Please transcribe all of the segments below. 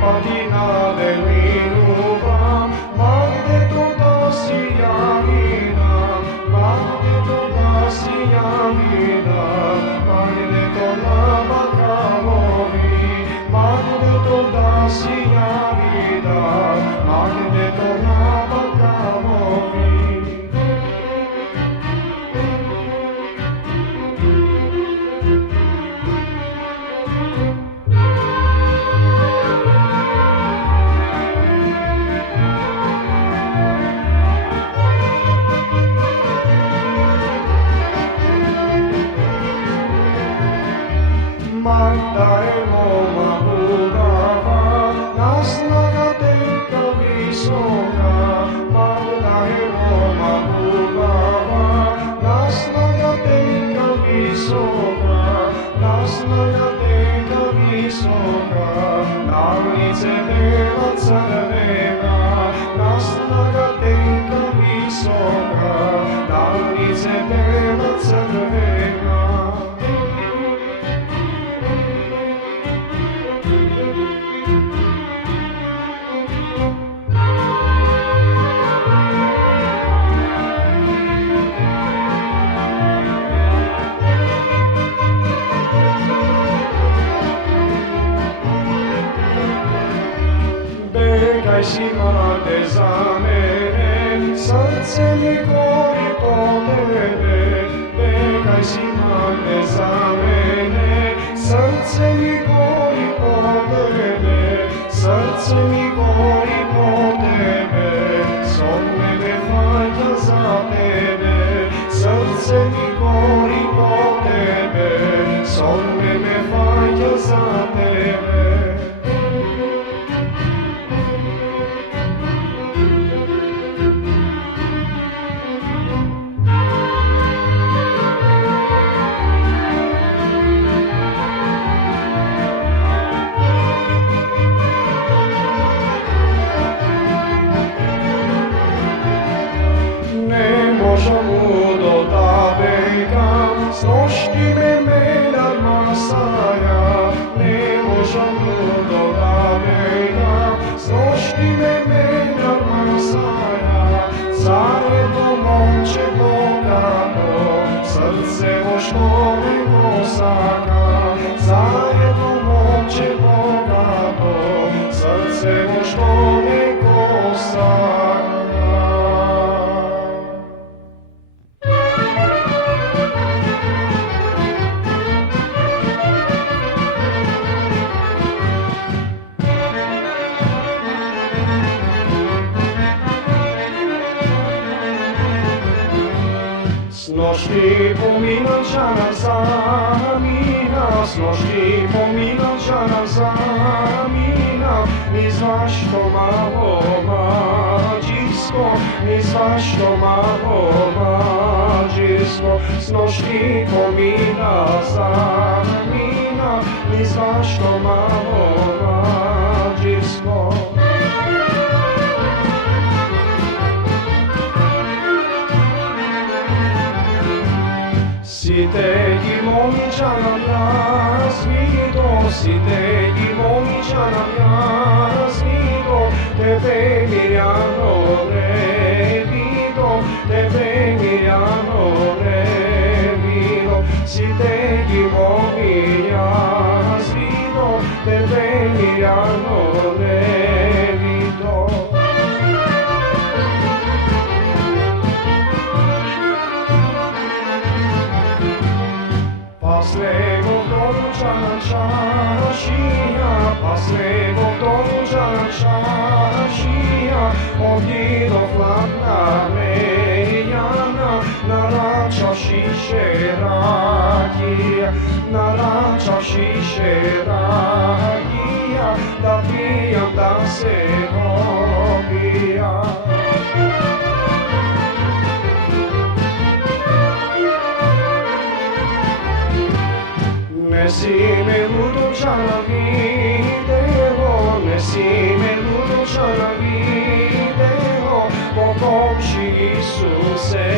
patina dell'inuva, maledetto da Siamina, maledetto da Siamina, maledetto da Bacavovi, maledetto da Siamina, maledetto da Bacavovi. Magdaemo mahugava, nasnagatenka visoka. Magdaemo mahugava, nasnagatenka visoka, nasnagatenka visoka. Na ulice Bela Crvena, nasnagatenka visoka, na ulice Bela Crvena. Bekaj si mlade za mene, srce mi gori po tebe. Bekaj si mlade za mene, srce mi gori po tebe. Srce mi gori po tebe, son me fađa za tebe. Srce mi gori po tebe, son me fađa za tebe. Do tabeka, snošti me medar masaja. Ne možem do tabeka, snošti me medar masaja. Zajedno momče bogano, srce voškove kosaka. Zajedno momče bogano, srce voškove kosaka. Snošti pominam čana zamina, snošti pominam čana zamina. Mi znaš to malo mađisko, mi znaš to malo mađisko. Snošti pomina zamina, mi znaš to malo mađisko. Sitegi momčanam razvido, sitegi momčanam razvido, tebe Mirjano ne vido, tebe Mirjano ne vido. Sitegi momi razvido, tebe Mirjano ne vido. Paslegov doručana čašija, paslegov doručana čašija, odjelo hladna mejana, narača šiše rakija, narača šiše rakija, da pijam da se opija. Nesi me ludočana video, nesi me ludočana video, po komši Isuse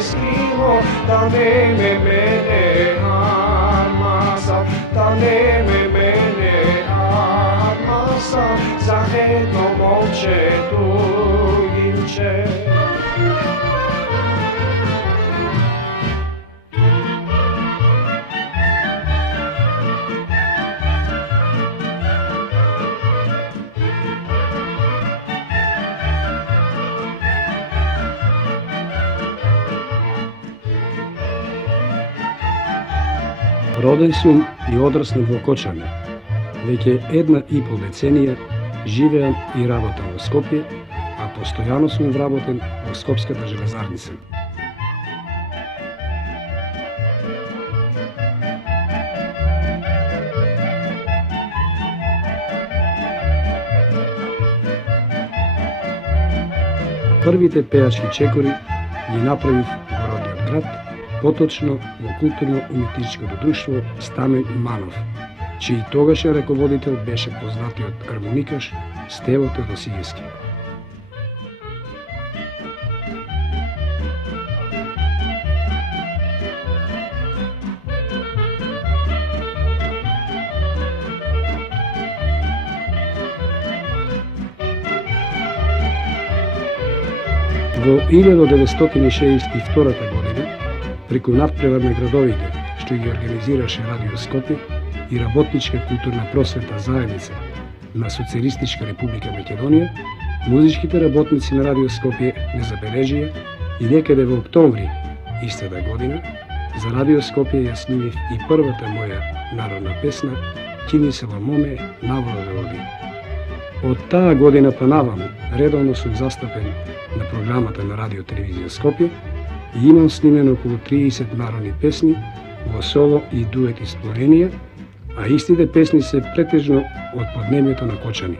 skrivo, da ne me mene armazat, da ne me mene armazat. гласа за едно момче тугинче. Роден сум и одраснав во Кочани. Веќе 1,5 деценија живеам и работам во Скопје, а постојано сум вработен во Скопската железарница. Првите пеачки чекори ги направив во родниот град, поточно во културно-уметничкото друштво Стамен Манов, чиј тогашен раководител беше познатиот хармоникаш Стево Теодосиевски. Во 1962 година, преку надпревар на градовите, што ги организираше Радио Скопје и Работничка културна просвета заедница на Социјалистичка република Македонија, музичките работници на Радио Скопје не забележија и некаде во октомври истата година за Радио Скопје ја снимив и првата моја народна песна "Кини се во моме, навода да оди". Од таа година па наваму редовно сум застапен на програмата на Радио Телевизија Скопје и имам снимено околу 30 народни песни во соло и дует исполненија, а истите песни се претежно од поднебјето на Кочани.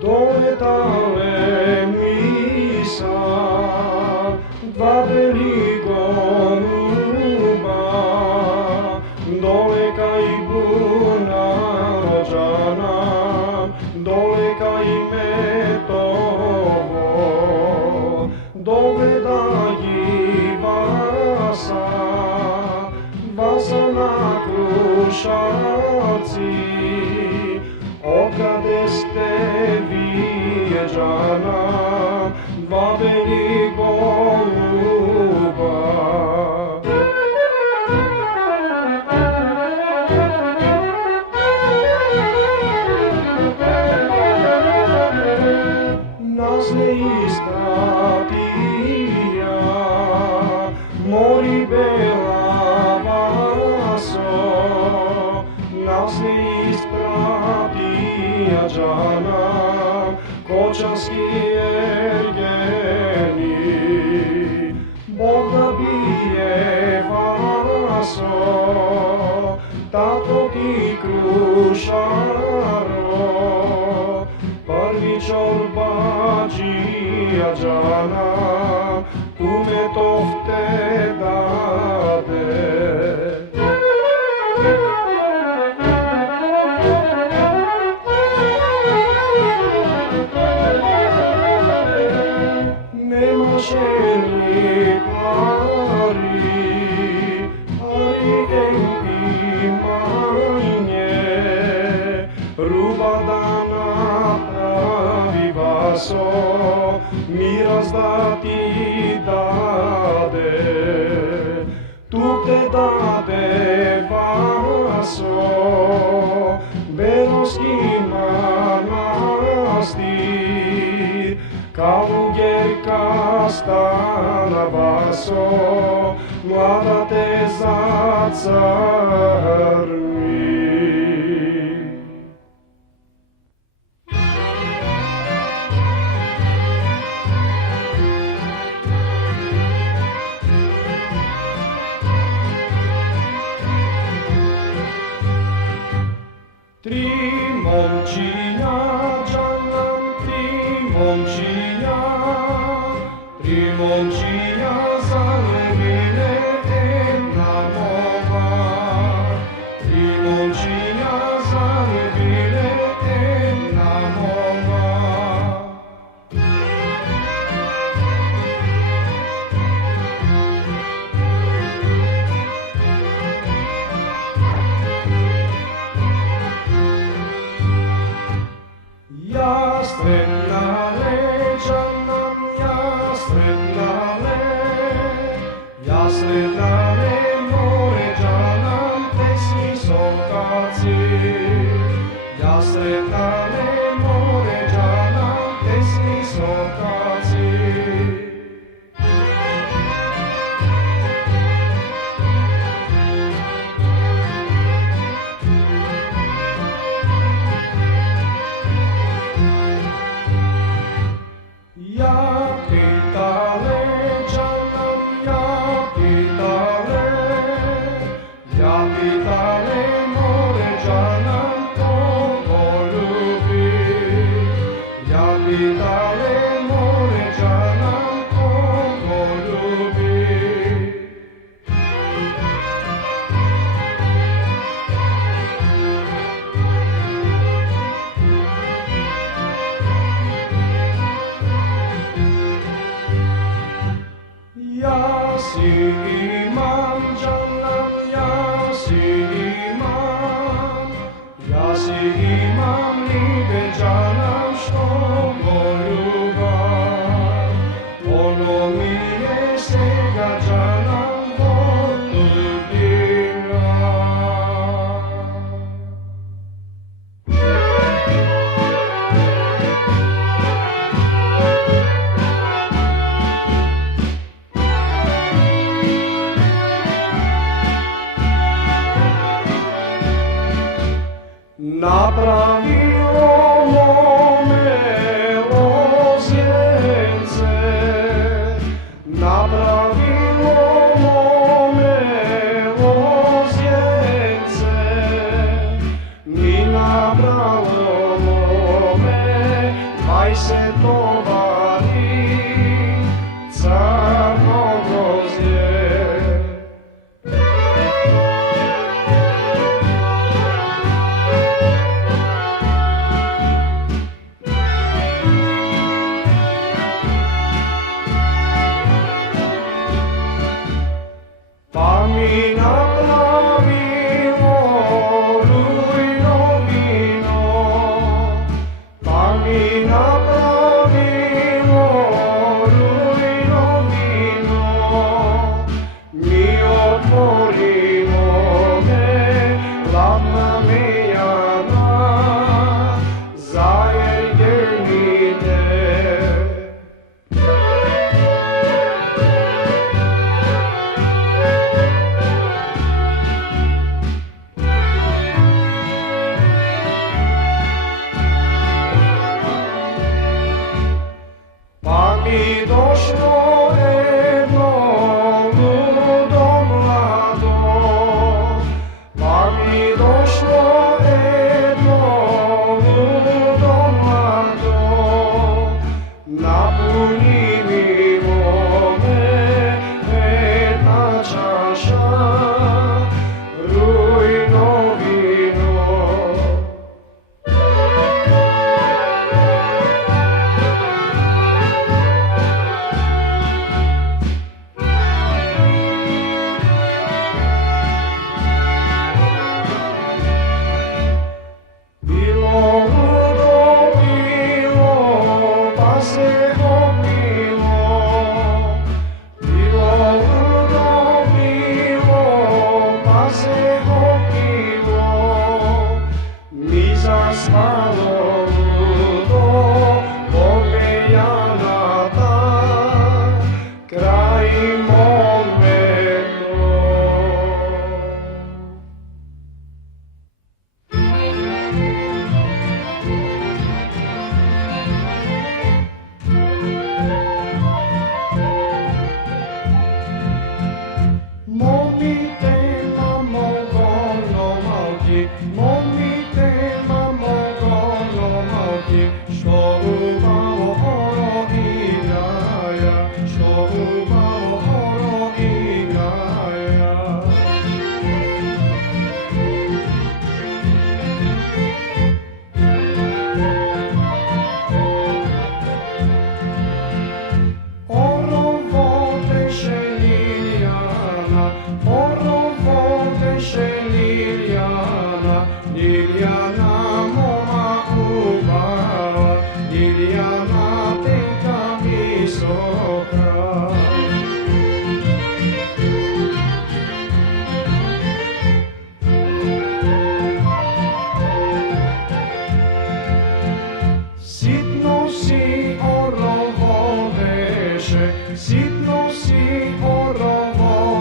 Долетале ми са два бели голуба, долека и буна роđана, долека и метово, догледа ги васа на Крушаци. Откаде сте вие, жана, два бели голуба? Нас не испратија, мори бела васо, нас не испратија, жана, кочански ергени. Бог да бие васо, тато ти Крушаро, први чорбаджија, жана, уметов те даде. Мирас да ти даде, тук те даде васо, Белоски манастир, Калугерка стана васо, млада те зацрни. Три момчиња, джанам, три momčinja zalebile jedna mova. Tri momčinja zalebile jedna mova. Jasrednale moređanam pesmi sokaci. Jasrednale moređanam pesmi sokaci. Pitale moređanam kogo ljubi. Ja pitale moređanam kogo ljubi. Ja si imam džanam, ja si imam libe džanam što go ljubav. Ono mi je svega džanam od ljubina. Napravilo mome ozljence, napravilo mome ozljence, mi nabralo mome 20 tovari crno grozdje. Pa mi napravilo rujno vino, pa mi napravilo rujno vino, mi otvorimo me ladna mejana, zajednite. Pa mi došlo jedno ludo mlado, pa mi došlo jedno ludo mlado, napuni mi mome jedna čaša rujno vino. Zaspalo ludo, pomejanata, kraj momento. života. Sitno si orovodeše, sitno si orovodeše,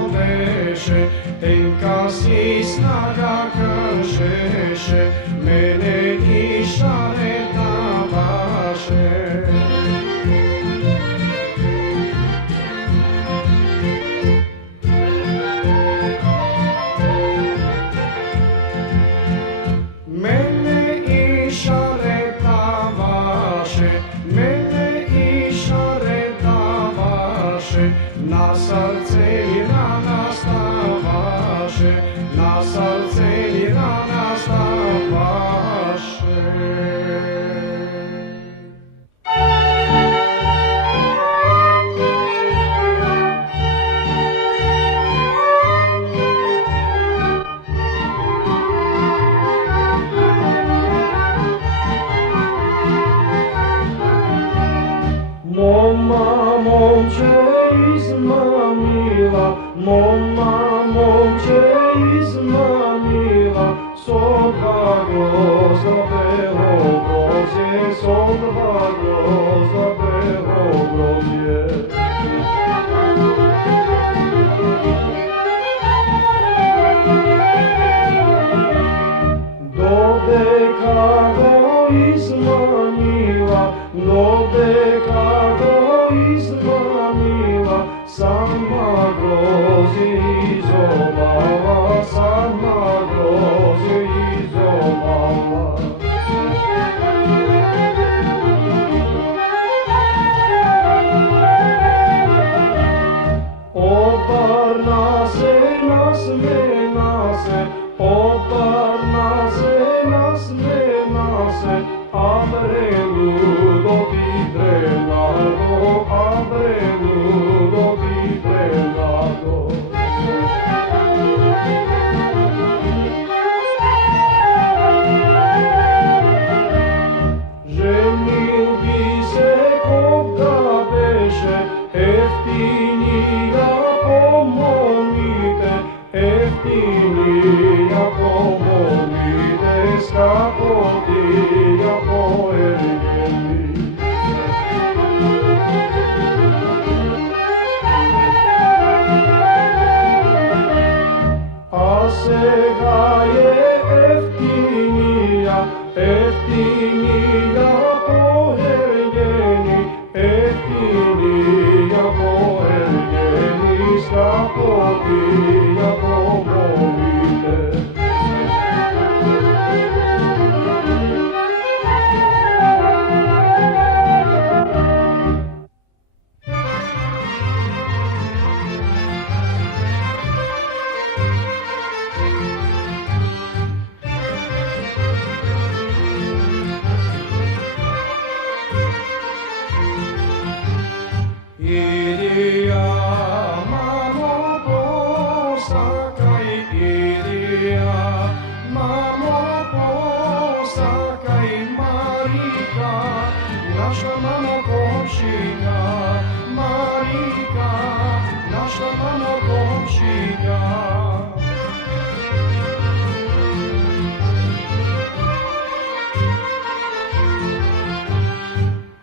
enka si snaga kršeše, mene i šareta vaše. Mene i šareta vaše, mene i šareta vaše, na srce i rana stavaše, na srce i rana stavaše. Moma momče izmamila, moma momče izmamila, so dva grozda belo grozje, so dva grozda belo grozje. Dodeka go izmamila, dodeka go izmamila, sama grozi izobala, sama grozi izobala. Oparna se nasmena se, oparna se nasmena se, abreludo di Brenado, abreludo di Brenado. Ženil bi se koga beše, eftinija pomolite, eftinija pomolite, skapotija poergeli. A сега je eftinija, eftinija poergeli, eftinija poergeli, skapotija pomolite. Idija, mamo, postakaj, idija, mamo, postakaj, Marika, naša mamo komšika, Marika, naša mamo komšika.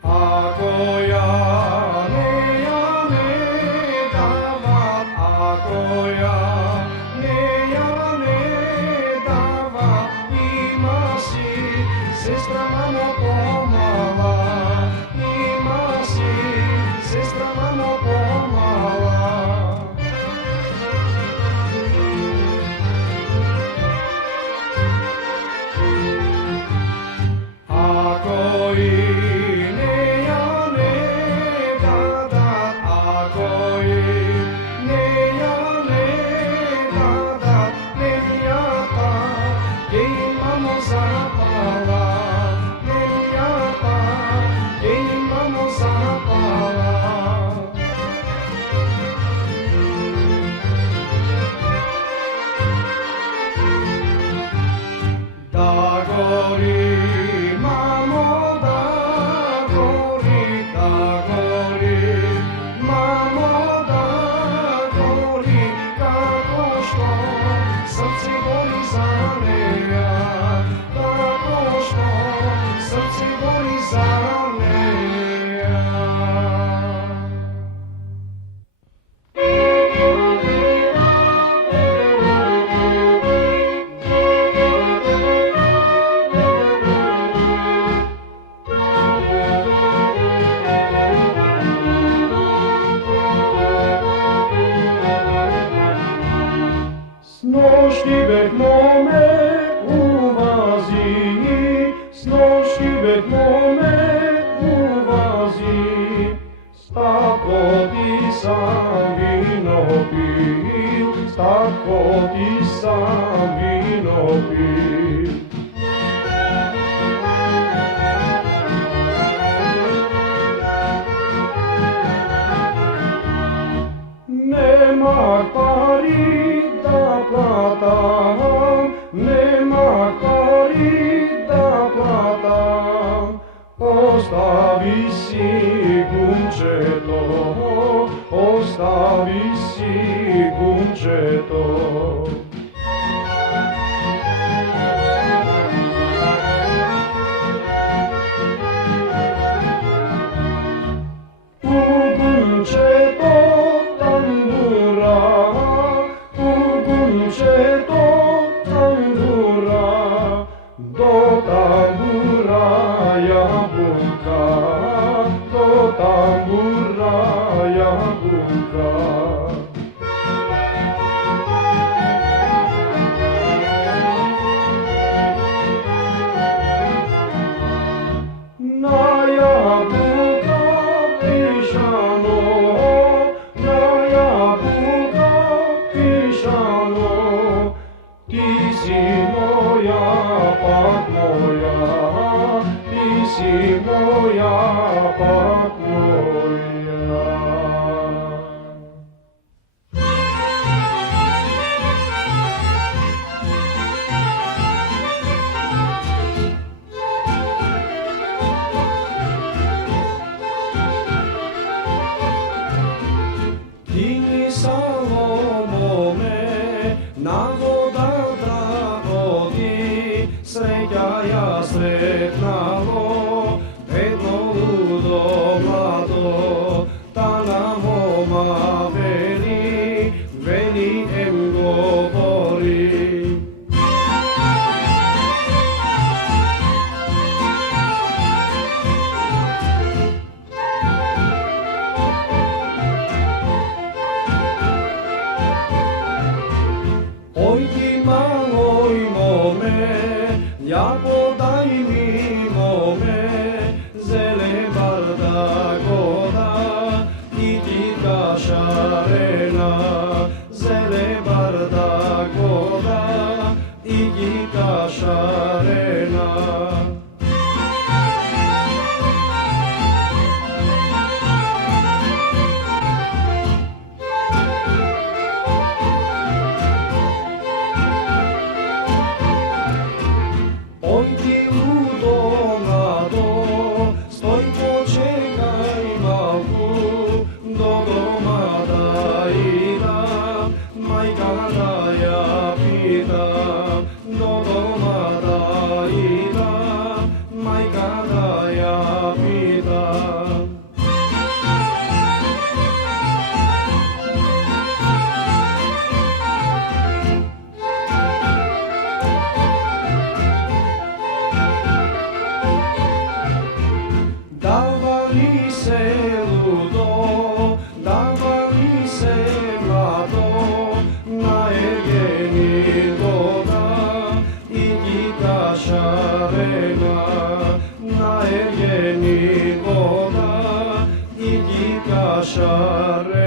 Ako ja ne davat, ako ja ne davat, ima si sestra mamo pomala, ima si sestra mamo pomala. tako ti sam vino pil, tako ti sam vino pil. Nema pari da platam, nema pari da platam, ostavi si gunčeto, ostavi si gunčeto. Do tambura jabłka, do tambura jabłka. Na jabłka piszano, na jabłka piszano, ty si moja, pak moja, ty si moja, pak moja. Digni Salomone, na vodách drahoti, sreďaja sretnalo, jedno ľudo mlado, tá nám má veli, veli em govori. Oj ti maloj mome, ja podaj mi mome, zele barda goda, idi kašarena, zele barda goda, idi kašarena. Oj ti ludo mlado, stoj počekaj malku, do doma da idam, majka da ja pitam, do doma da idam, majka da ja pitam. Davali se ludo, davali se mlado, na jegeni voda, idi kašarena, na jegeni voda, idi kašarena.